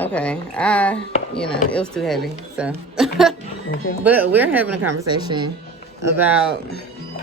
Okay. It was too heavy. So, Okay. but we're having a conversation about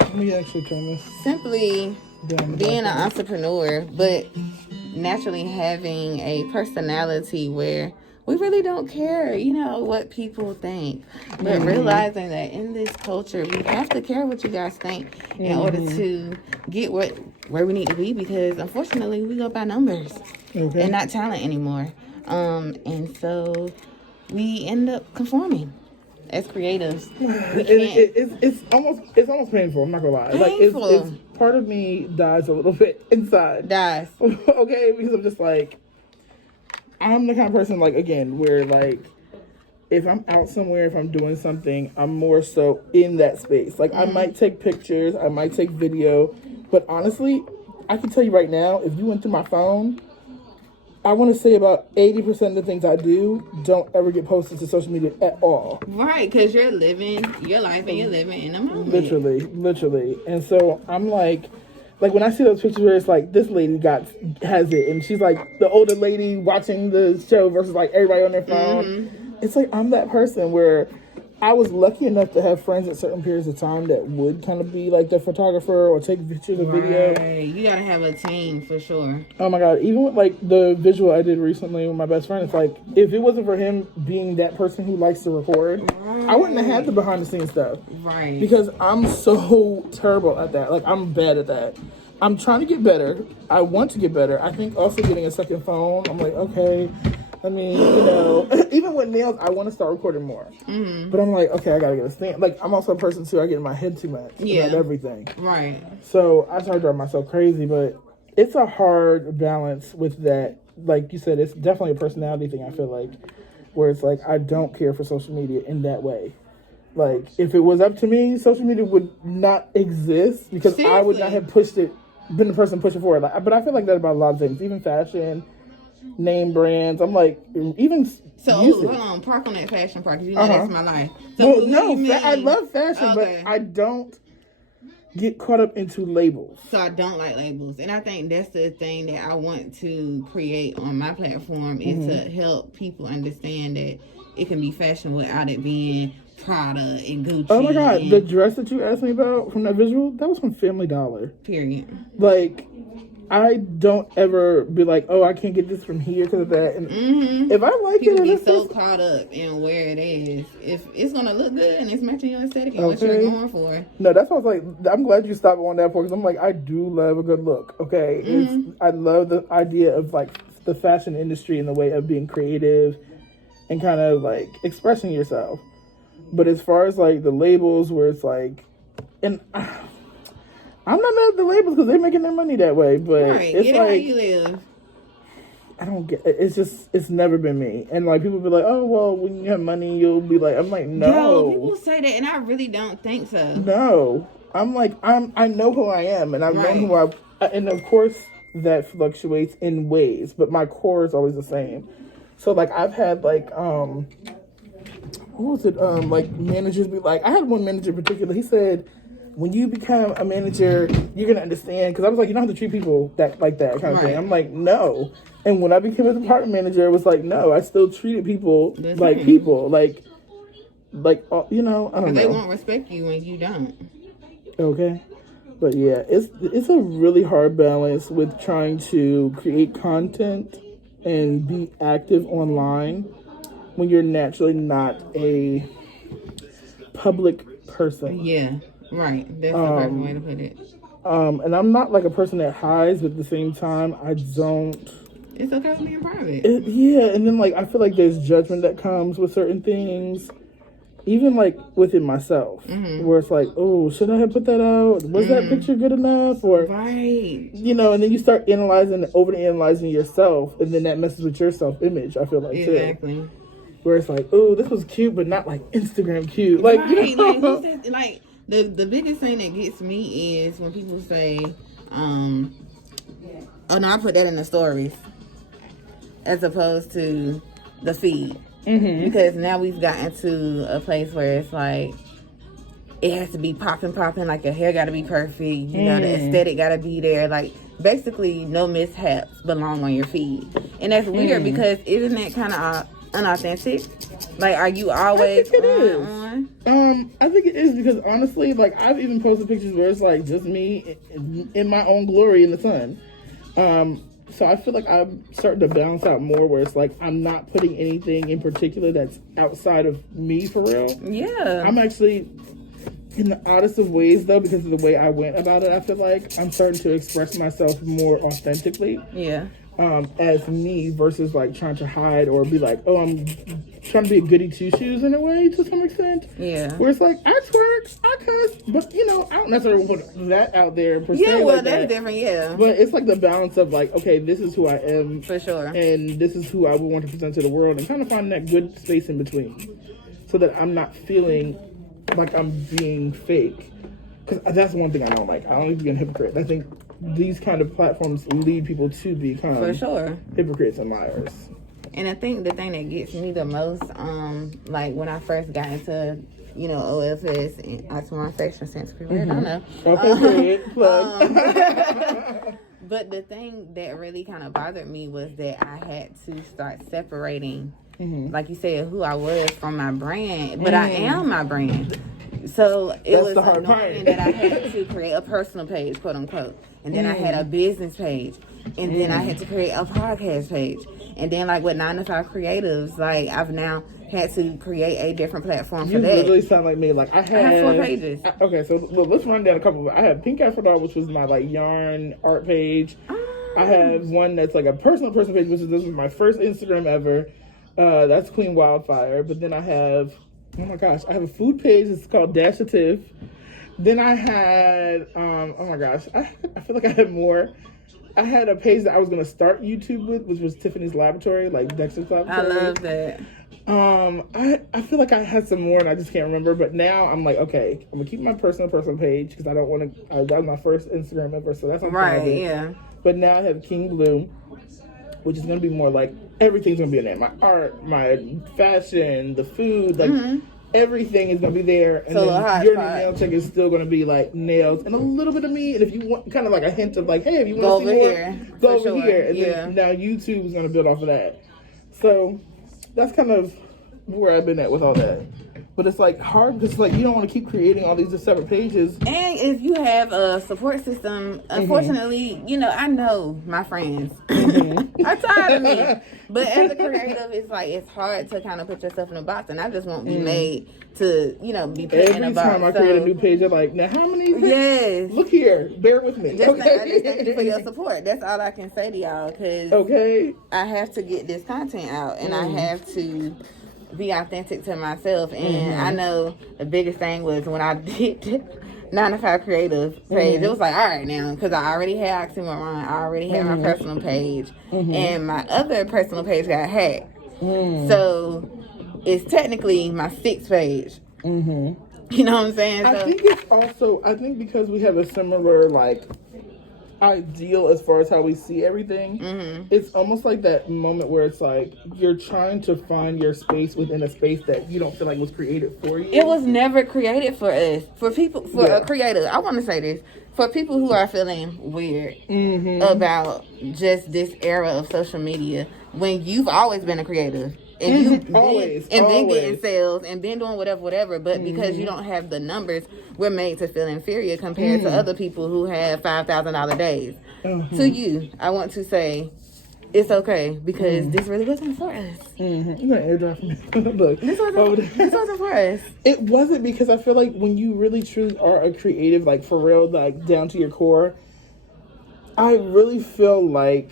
Let me actually turn this simply down. being an entrepreneur, but naturally having a personality where we really don't care, what people think. But realizing that in this culture, we have to care what you guys think in order to get where we need to be, because unfortunately we go by numbers and not talent anymore. And so we end up conforming as creatives. It's almost painful. I'm not gonna lie. Painful. Like it's part of me dies a little bit inside. Dies. Okay, because I'm just like, I'm the kind of person, like, again, where like if I'm out somewhere, if I'm doing something, I'm more so in that space. Like I might take pictures, I might take video, but honestly, I can tell you right now, if you went through my phone, I want to say about 80% of the things I do don't ever get posted to social media at all. Right, because you're living your life and you're living in a moment. Literally. And so I'm like when I see those pictures where it's like this lady has it, and she's like the older lady watching the show versus like everybody on their phone. It's like I'm that person where I was lucky enough to have friends at certain periods of time that would kind of be like the photographer or take pictures or video. Right. You gotta have a team for sure. Oh my God. Even with like the visual I did recently with my best friend, it's like if it wasn't for him being that person who likes to record, I wouldn't have had the behind the scenes stuff. Right. Because I'm so terrible at that. Like I'm bad at that. I'm trying to get better. I want to get better. I think also getting a second phone, I'm like, okay. I mean, even with nails, I want to start recording more. But I'm like, okay, I gotta get a stand. Like, I'm also a person too, I get in my head too much about everything. Right. So I started driving myself crazy, but it's a hard balance with that. Like you said, it's definitely a personality thing, I feel like, where it's like, I don't care for social media in that way. Like, if it was up to me, social media would not exist because I would not have been the person pushing forward. Like, but I feel like that about a lot of things, even fashion, name brands. I'm like, even hold on, park on that fashion part, because that's my life. So I love fashion, but I don't get caught up into labels. So I don't like labels, and I think that's the thing that I want to create on my platform is to help people understand that it can be fashion without it being Prada and Gucci. Oh my God, the dress that you asked me about from that visual, that was from Family Dollar. Period. Like, I don't ever be like, oh, I can't get this from here because of that. And if I like people it, be so caught up in where it is. If it's gonna look good and it's matching your aesthetic and what you're going for. No, that's what I was like. I'm glad you stopped on that point because I'm like, I do love a good look. Okay, I love the idea of like the fashion industry and the way of being creative and kind of like expressing yourself. But as far as like the labels, where it's like, and I'm not mad at the labels because they're making their money that way, but it's get like, how you live. I don't get it. It's never been me. And like people be like, oh, well, when you have money, you'll be like, I'm like, no. People say that, and I really don't think so. No. I'm like, I know who I am, and I've known who and of course that fluctuates in ways, but my core is always the same. So like I've had like, what was it? Like managers be like, I had one manager in particular, he said, when you become a manager, you're going to understand. Because I was like, you don't have to treat people like that kind of thing. I'm like, no. And when I became a department manager, it was like, no, I still treated people like people. Like, I don't know. They won't respect you when you don't. Okay. But yeah, it's a really hard balance with trying to create content and be active online when you're naturally not a public person. Yeah. Right, that's the perfect way to put it. And I'm not like a person that hides, but at the same time, I don't. It's okay for being private. And then like I feel like there's judgment that comes with certain things, even like within myself, where it's like, oh, should I have put that out? Was that picture good enough? Or and then you start overanalyzing yourself, and then that messes with your self-image. I feel like too. Where it's like, oh, this was cute, but not like Instagram cute. Like, The biggest thing that gets me is when people say, oh no, I put that in the stories as opposed to the feed. Because now we've gotten to a place where it's like, it has to be popping, like your hair got to be perfect, the aesthetic got to be there. Like, basically no mishaps belong on your feed. And that's weird because isn't that kind of unauthentic? Like, are you always I think it is. on? I think it is because honestly, like I've even posted pictures where it's like just me in my own glory in the sun. So I feel like I'm starting to balance out more where it's like I'm not putting anything in particular that's outside of me for real. Yeah. I'm actually in the oddest of ways though, because of the way I went about it. I feel like I'm starting to express myself more authentically. Yeah. As me versus like trying to hide or be like, oh, I'm trying to be a goody two shoes in a way to some extent. Yeah. Where it's like I twerk, I cuss, but you know I don't necessarily put that out there per se. Yeah, well, like that's that. different. Yeah. But it's like the balance of like, okay, this is who I am For sure. and this is who I would want to present to the world, and kind of finding that good space in between, so that I'm not feeling like I'm being fake. Because that's one thing I don't like. I don't need to be a hypocrite. I think these kind of platforms lead people to become For sure. hypocrites and liars. And I think the thing that gets me the most, like when I first got into, OFS, and Optimal Affection Sense, people I don't know. Okay, plug. But the thing that really kind of bothered me was that I had to start separating, like you said, who I was from my brand. But I am my brand. So it That's was the hard annoying part. that I had to create a personal page, quote unquote. And then I had a business page. And then I had to create a podcast page. And then like with 9 to 5 Creatives, like I've now had to create a different platform for You that. literally sound like me. Like I have 4 pages. Okay, so let's run down a couple. I have Pink Afro Doll, which was my like yarn art page. I have one that's like a personal page, which is this was my first Instagram ever. That's Queen Wildfire. But then I have, oh my gosh, I have a food page. It's called Dashative. Then I had, oh my gosh, I feel like I had more. I had a page that I was going to start YouTube with, which was Tiffany's Laboratory, like Dexter's Laboratory. I love that. I feel like I had some more and I just can't remember. But now I'm like, okay, I'm going to keep my personal page because I don't want to, that was my first Instagram ever, so that's on Right, yeah. But now I have King Blue, which is going to be more like, everything's going to be in there. My art, my fashion, the food, like everything is going to be there. And So then your nail tech is still going to be like nails and a little bit of me. And if you want kind of like a hint of like, hey, if you want to see more, go over here. And then now YouTube is going to build off of that. So that's kind of where I've been at with all that. But it's like hard because like you don't want to keep creating all these just separate pages. And if you have a support system, unfortunately, I know my friends are tired of me. But as a creative, it's like it's hard to kind of put yourself in a box, and I just won't be made to, be put in a box. Every time I create a new page, I'm like, now how many? Yes. Look here, bear with me. I just thank you for your support. That's all I can say to y'all, because I have to get this content out, and I have to be authentic to myself. And I know the biggest thing was when I did 9 to 5 Creative page, it was like, all right now, because I already had Oxymoron, I already had my personal page, and my other personal page got hacked. So it's technically my 6th page. You know what I'm saying? I think it's also, because we have a similar like ideal as far as how we see everything, it's almost like that moment where it's like you're trying to find your space within a space that you don't feel like was created for you. It was never created for us. For people, a creator, I want to say this, for people who are feeling weird about just this era of social media, when you've always been a creator and you've been getting sales and been doing whatever, but because you don't have the numbers, we're made to feel inferior compared to other people who have $5,000 days. To you, I want to say it's okay, because this really wasn't for us. You're gonna airdrop me. Look, this wasn't for us. It wasn't, because I feel like when you really truly are a creative, like for real, like down to your core, I really feel like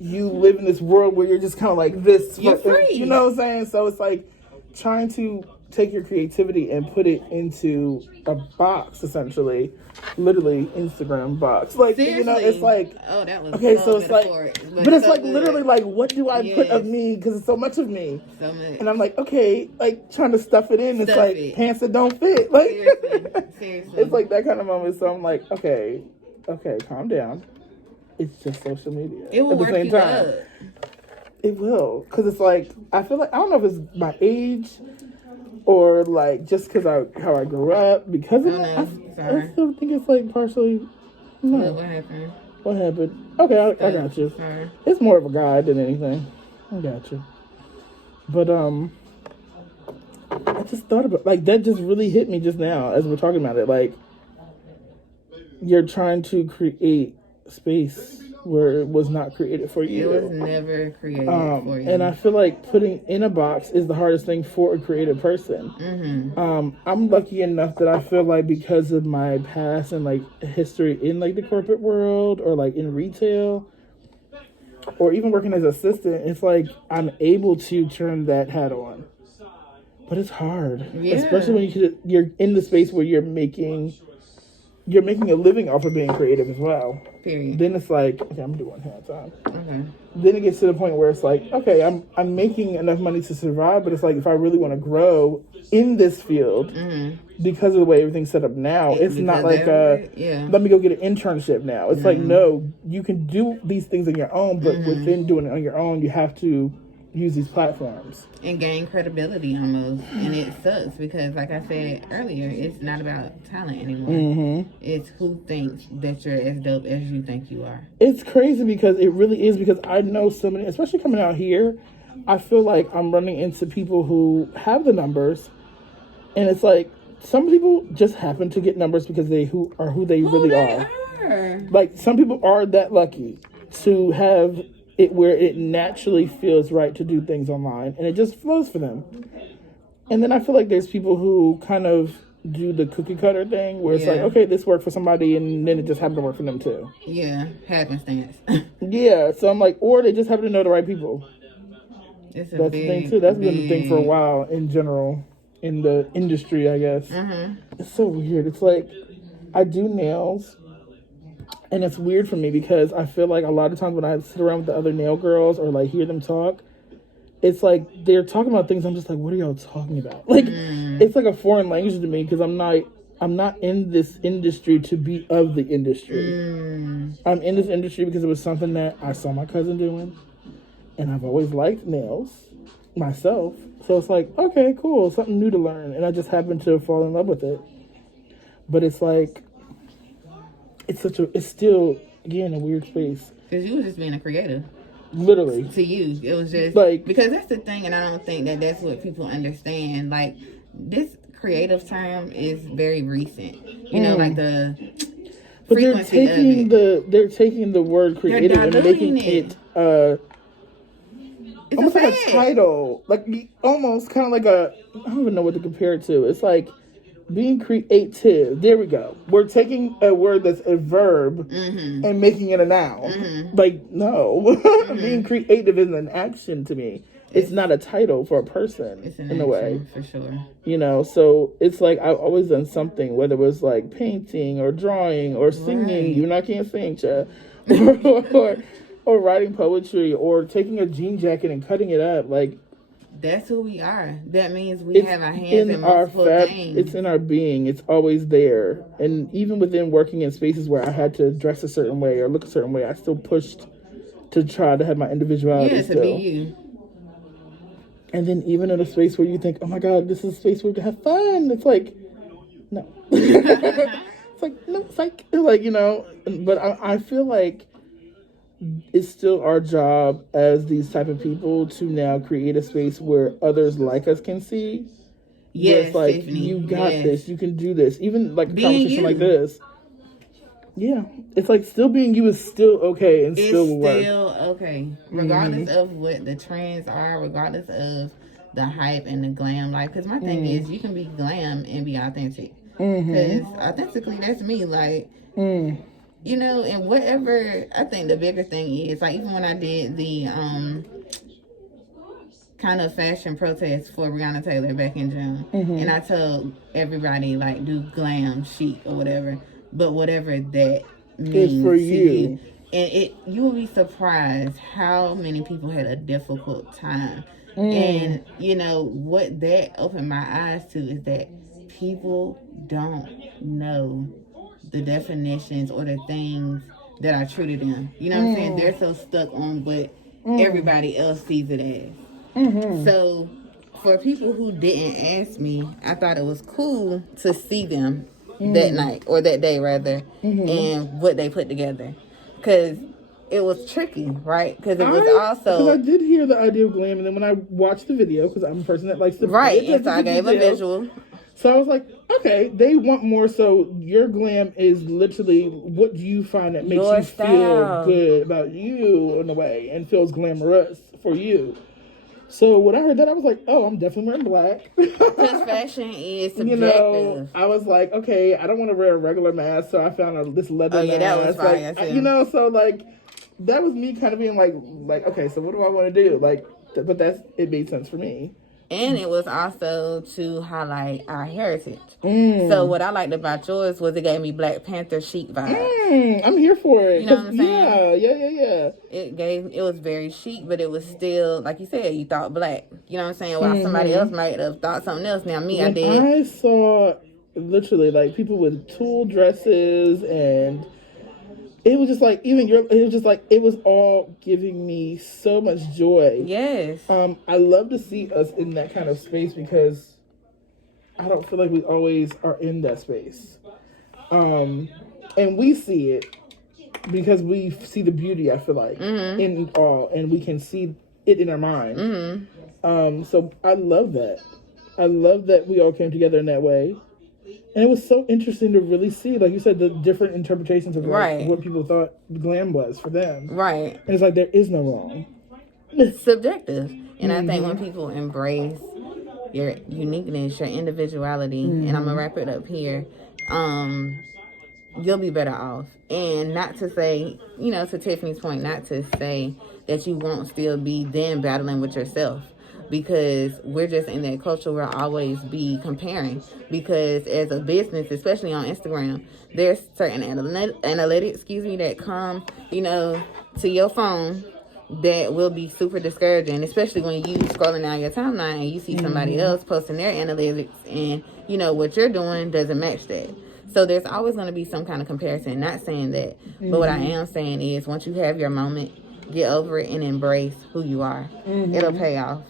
you live in this world where you're just kind of like this. You're free. You know what I'm saying? So it's like trying to take your creativity and put it into a box, essentially. Literally, Instagram box. Like, Seriously? It's like, oh, that was okay, so it's like, but it's like good. literally like, what do I put of me? Because it's so much of me. So much. And I'm like, okay, like trying to stuff it in. It's like pants that don't fit. Like, Seriously. It's like that kind of moment. So I'm like, okay, calm down. It's just social media. It will at the work same you time. up. It will, because it's like I feel like I don't know if it's my age or like just because how I grew up because of that. I still think it's like partially. What happened? What happened? Okay, I got you. Sorry. It's more of a guide than anything. I got you. But I just thought about like that. Just really hit me just now as we're talking about it. Like you're trying to create space where it was not created for you. It was never created for you. And I feel like putting in a box is the hardest thing for a creative person. Mm-hmm. I'm lucky enough that I feel like because of my past and like history in like the corporate world or like in retail or even working as an assistant, it's like I'm able to turn that hat on. But it's hard, especially when you're in the space where you're making a living off of being creative as well. Period. Then it's like, okay, I'm doing hand time. Okay. Then it gets to the point where it's like, okay, I'm making enough money to survive, but it's like if I really want to grow in this field, because of the way everything's set up now, it's not like let me go get an internship now. It's like, no, you can do these things on your own, but within doing it on your own, you have to use these platforms and gain credibility almost. And it sucks because like I said earlier, it's not about talent anymore. It's who thinks that you're as dope as you think you are. It's crazy because it really is, because I know so many, especially coming out here, I feel like I'm running into people who have the numbers, and it's like some people just happen to get numbers because who they really are. Like some people are that lucky to have it where it naturally feels right to do things online and it just flows for them. And then I feel like there's people who kind of do the cookie cutter thing where it's like, okay, this worked for somebody and then it just happened to work for them too. Yeah, happenstance. Yeah, so I'm like, or they just happen to know the right people. That's the thing too. That's been the thing for a while in general in the industry, I guess. It's so weird. It's like I do nails. And it's weird for me because I feel like a lot of times when I sit around with the other nail girls or like hear them talk, it's like they're talking about things. I'm just like, what are y'all talking about? Like, it's like a foreign language to me because I'm not in this industry to be of the industry. I'm in this industry because it was something that I saw my cousin doing, and I've always liked nails myself. So it's like, okay, cool, something new to learn, and I just happened to fall in love with it. But it's like, it's still, again, a weird space. Because you were just being a creative. Literally. To you. It was just, like, because that's the thing, and I don't think that's what people understand. Like, this creative term is very recent. You know, like the but they're taking the word creative and making it almost like a title. Like, almost kind of like I don't even know what to compare it to. It's like, being creative. There we go. We're taking a word that's a verb and making it a noun. Like, no. Being creative is an action to me. It's not a title for a person. It's an in a way. For sure. You know, so it's like I've always done something, whether it was like painting or drawing or singing. You know, I can't sing, Cha. or writing poetry or taking a jean jacket and cutting it up. Like, that's who we are. That means we have our hands in multiple things. It's in our being. It's always there. And even within working in spaces where I had to dress a certain way or look a certain way, I still pushed to try to have my individuality to be you. And then even in a space where you think, oh my God, this is a space where we can have fun. It's like, no. It's like, no, psych. Like, you know, but I feel like it's still our job as these type of people to now create a space where others like us can see. Yes, it's like, Tiffany, you got this, you can do this. Even like a conversation like this. Yeah. It's like still being you is still okay and still will work. It's still okay. Regardless of what the trends are, regardless of the hype and the glam life. Because my thing is, you can be glam and be authentic. Because authentically, that's me. Like, you know, and whatever, I think the bigger thing is, like, even when I did the kind of fashion protest for Breonna Taylor back in June, and I told everybody, like, do glam, chic, or whatever, but whatever that means for you. And you will be surprised how many people had a difficult time. And, you know, what that opened my eyes to is that people don't know the definitions or the things that are true to them. You know what I'm saying? They're so stuck on what everybody else sees it as. So for people who didn't ask me, I thought it was cool to see them that night, or that day rather, and what they put together. because it was tricky, right? Because it was Because I also did hear the idea of glam, and then when I watched the video, because I'm a person that likes to right, pay and so I attention to gave a details, visual. so I was like, okay, they want more. So your glam is literally what do you find that makes Your you style. feel good about you in a way and feels glamorous for you. So when I heard that, I was like, oh, I'm definitely wearing black. Because fashion is subjective. You know, I was like, okay, I don't want to wear a regular mask, so I found this leather mask. That was fire, like, you know, so like that was me kind of being like, okay, so what do I want to do? Like, but it made sense for me. And it was also to highlight our heritage. So what I liked about yours was it gave me Black Panther chic vibes. I'm here for it. You know what I'm saying? Yeah. It was very chic, but it was still, like you said, you thought black. You know what I'm saying? While somebody else might have thought something else. Now me, I did. I saw literally like people with tulle dresses, and it was just like it was all giving me so much joy. Yes. I love to see us in that kind of space because I don't feel like we always are in that space. And we see it because we see the beauty, I feel like, in all, and we can see it in our mind. So I love that. I love that we all came together in that way. And it was so interesting to really see, like you said, the different interpretations of what people thought glam was for them. Right. And it's like, there is no wrong. It's subjective. And I think when people embrace your uniqueness, your individuality, and I'm going to wrap it up here, you'll be better off. And not to say, you know, to Tiffany's point, not to say that you won't still be then battling with yourself. Because we're just in that culture where I'll always be comparing. Because as a business, especially on Instagram, there's certain analytics, that come, you know, to your phone that will be super discouraging, especially when you scrolling down your timeline and you see somebody else posting their analytics and, you know, what you're doing doesn't match that. So there's always going to be some kind of comparison. Not saying that, but what I am saying is once you have your moment, get over it and embrace who you are. It'll pay off.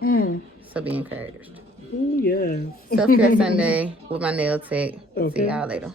So be encouraged. Oh, yes. Self-Care Sunday with my nail tech. Okay. See y'all later.